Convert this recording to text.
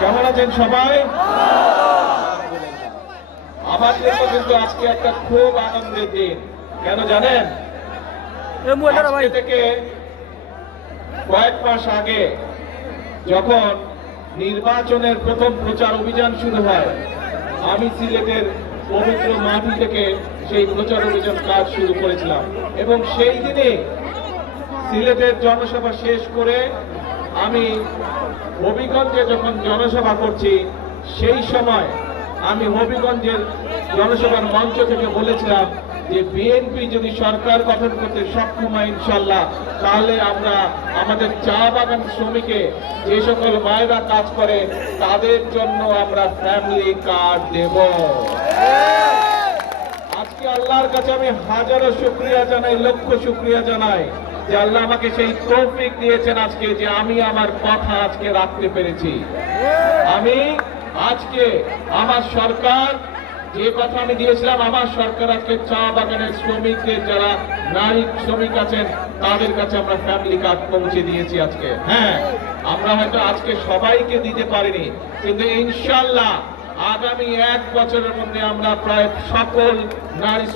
কেমন আছেন সবাই? আমার জন্য কিন্তু আজকে একটা খুব আনন্দের দিন। কেন জানেন? আজকে থেকে কয়েক মাস আগে যখন নির্বাচনের প্রথম প্রচার অভিযান শুরু হয়, আমি সিলেটের পবিত্র মাটি থেকে সেই প্রচার অভিযান কাজ শুরু করেছিলাম এবং সেই দিনে সিলেটের জনসভা শেষ করে আমি হবিগঞ্জে যখন জনসভা করছি, সেই সময় আমি হবিগঞ্জের জনসভার মঞ্চ থেকে বলেছিলাম যে বিএনপি যদি সরকার গঠন করতে সক্ষম হয় ইনশাল্লাহ, তাহলে আমরা আমাদের চা বাগান শ্রমিকে যে সকল মায়েরা কাজ করে তাদের জন্য আমরা ফ্যামিলি কার্ড দেব। আজকে আল্লাহর কাছে আমি হাজারো শুকরিয়া জানাই, লক্ষ শুকরিয়া জানাই যে আল্লাহ আমাকে সেই তৌফিক দিয়েছেন আজকে, যে আমি আমার কথা আজকে রাখতে পেরেছি। আমি আজকে আমার সরকার যে কথা আমি দিয়েছিলাম, আমার সরকার আজকে চা বাগানের শ্রমিকদের যারা নারী শ্রমিক আছেন তাদের কাছে আমরা ফ্যামিলি কার্ড পৌঁছে দিয়েছি আজকে। হ্যাঁ, আমরা হয়তো আজকে সবাইকে দিতে পারিনি, কিন্তু ইনশাআল্লাহ আগামী 1 বছরের মধ্যে আমরা প্রায় সকল নারী